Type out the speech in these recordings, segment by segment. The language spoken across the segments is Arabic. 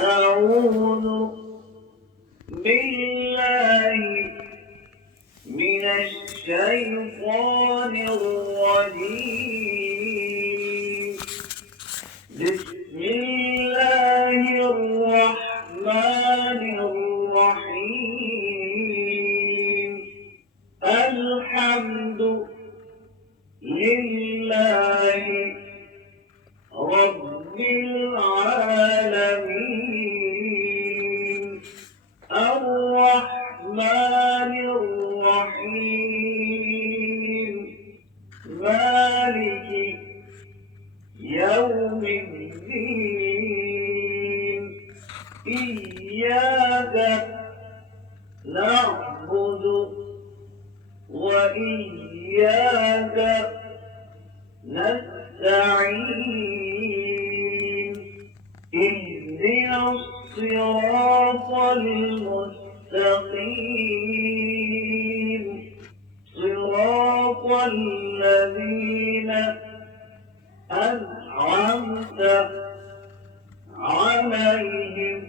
أعوذ بالله من الشيطان الرجيم. بسم الله الرحمن الرحيم. الحمد لله رب العالمين. الرحمن الرحيم. مالك يوم الدين. إياك نعبد وإياك نستعين. اهدنا الصراط المستقيم، صراط الذين أنعمت عليهم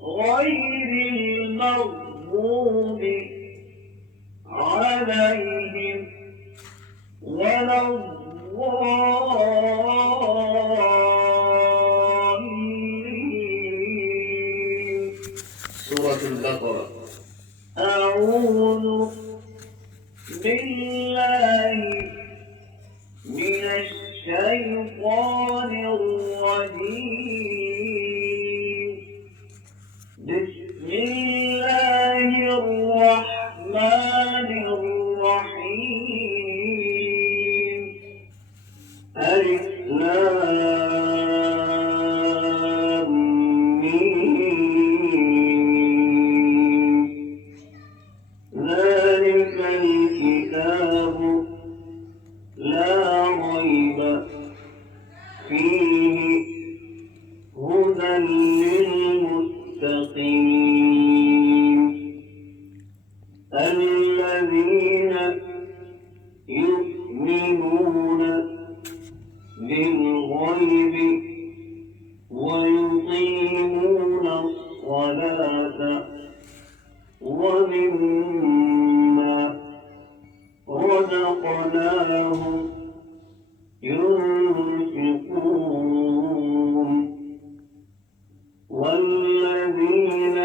غير المغضوب عليهم ولا الضالين. سورة البقرة. أعوذ بالله من الشيطان الرجيم. بسم الله الرحمن الرحيم. ألف لام ميم. ذلك الكتاب لا ريب فيه هدى للمتقين الذين يؤمنون بالغيب ويقيمون الصلاة ومما رزقناهم ينفقون والذين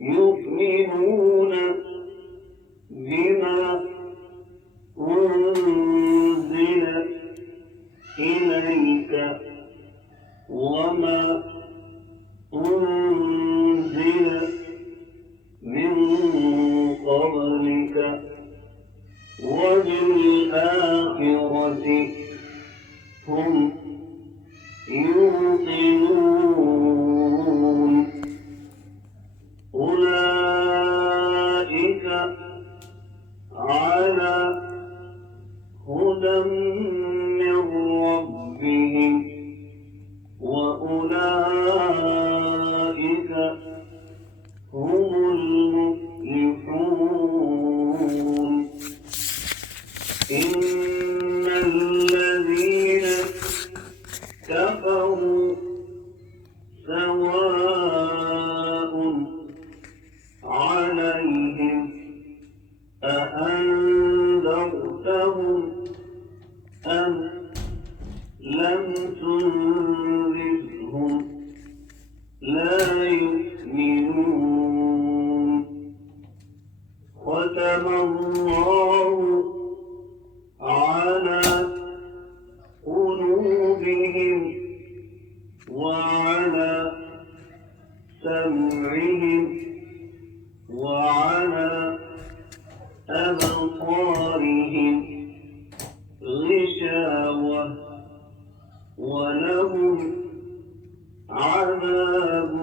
يؤمنون بما أنزل إليك وما أنزل من قبلك وبالآخرة هم يوقنون. أولئك على هدى من ربهم وأولئك هم المفلحون. إن الذين كفروا سواء عليهم أأنذرتهم أم لم تنذرهم لا يؤمنون. ختم الله على قلوبهم وعلى سمعهم وعلى أبصارهم غشاوة ولهم عذاب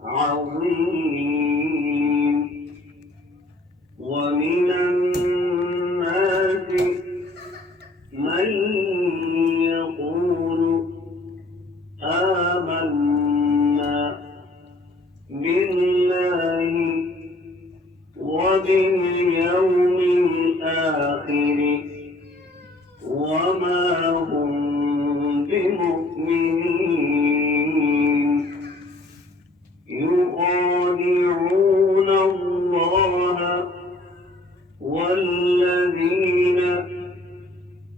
عظيم. ومن الناس من يقول آمنا بالله وباليوم الآخر وما هم بمؤمنين.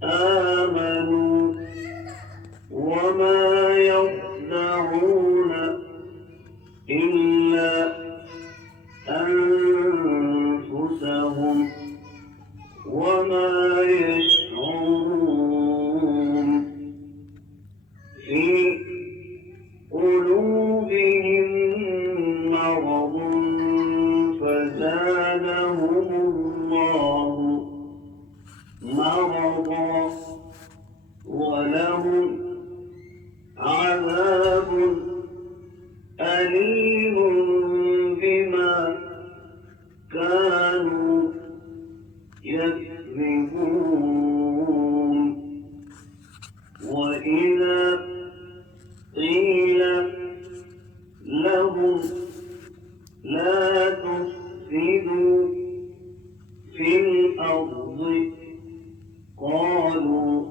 آمنوا وما يخدعون إلا أنفسهم وما يشعرون في قلوبهم مرض فزادهم الله مرضا ولهم عذاب أليم بما كانوا يكذبون وإذا قيل لهم لا تفسدوا في الأرض قالوا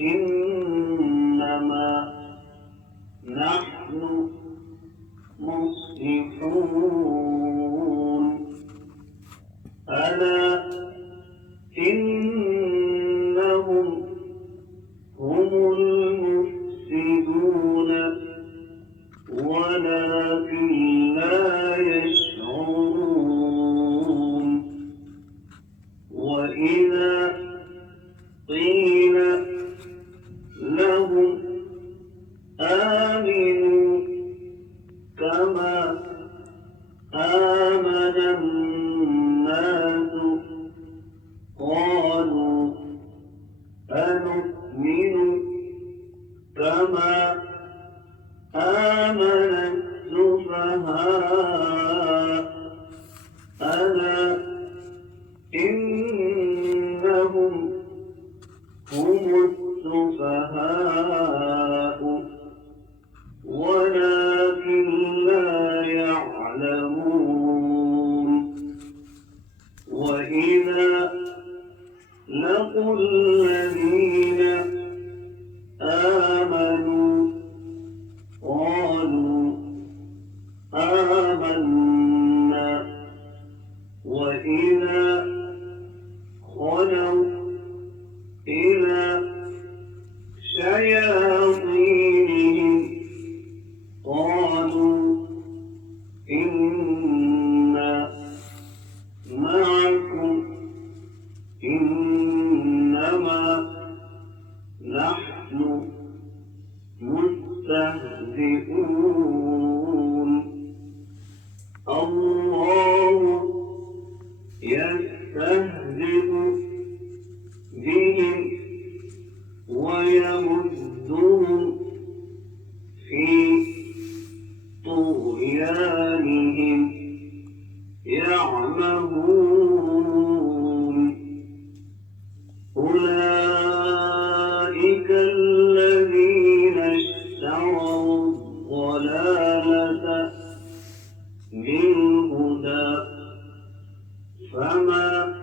إنما نحن مصلحون ألا إنهم هم المفسدون ولكن لا يشعرون وإذا قيل لهم آمنوا كما آمن الناس قالوا أنؤمن كما آمن السفهاء ألا إنهم هم السفهاء ولكن لا يعلمون وإذا لقوا الذين آمنوا قالوا آمنا وإذا خلوا إلى شياطينهم قالوا إنا معكم إنما نحن مستهزئون الله يستهزئ بهم ويمدهم في طغيانهم يعمهون أولئك الذين اشتروا الضلالة بالهدى فما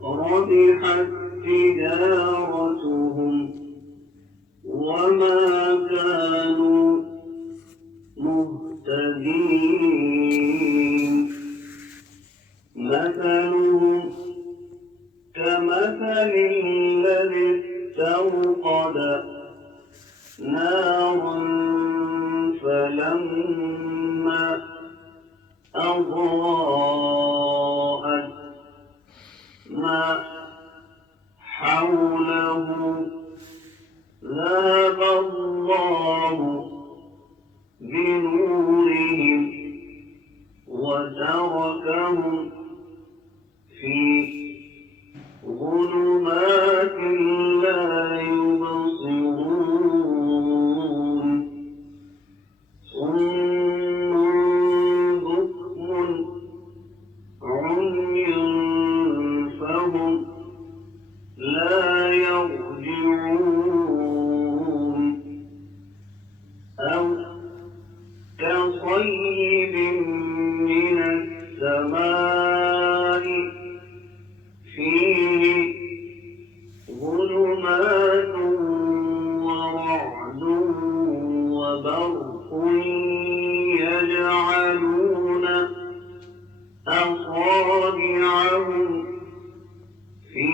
ربحت تجارتهم وما كانوا مهتدين مثلهم كمثل الذي استوقد نارا فلما أضاءت ما حوله ذهب الله بنورهم وتركهم في ظلمات لا يبصرون صم بكم عمي فهم لا يرجعون أو كصيب من السماء فيه ظلمات ورعد وبرق يجعلون أصابعهم في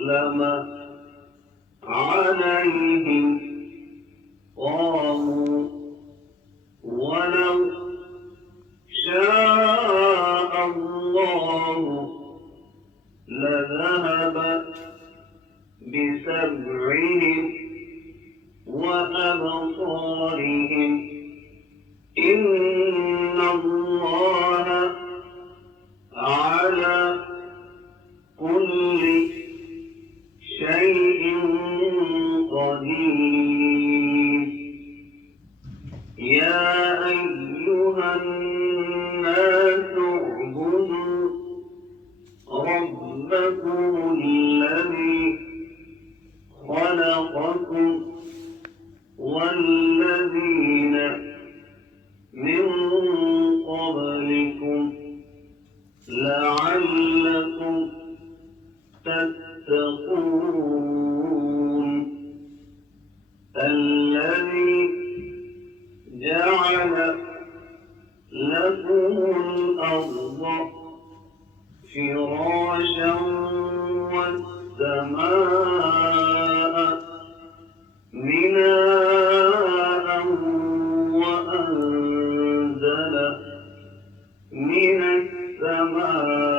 تسلم عليهم قاموا ولو شاء الله لذهب بسمعهم وأبصارهم إن الله على كل شيء قدير يا أيها الناس اعبدوا ربكم الذي خلقكم والذين من قبلكم لعلكم تتقون الذي جعل لكم الأرض فراشا والسماء بناء وأنزل من السماء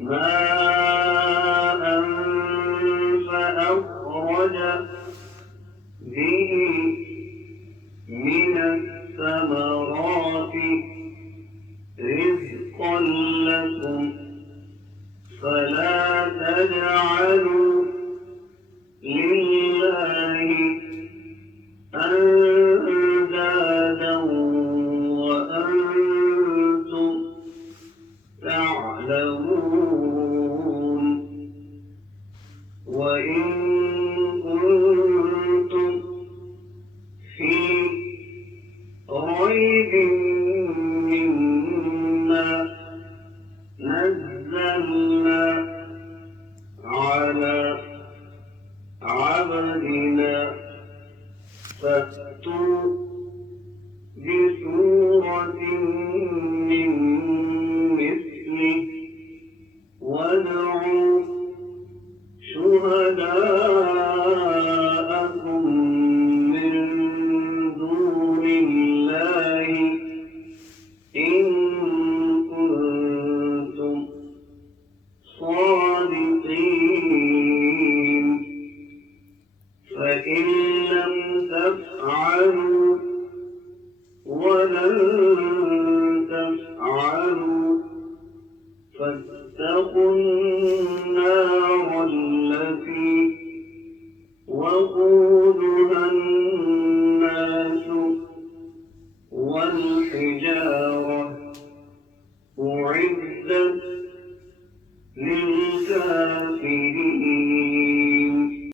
ماء فأخرج به من الثمرات رزقا لكم فلا تجعلوا لله أندادا وأنتم تعلمون وإن كنتم في ريب مما نزلنا على عبدنا فأتوا بسورة من مثله وادعوا شهداءكم من دون الله إن كنتم صادقين فإن لم تفعلوا ولن تفعلوا فاتقوا النار التي وقودها الناس والحجارة أعدت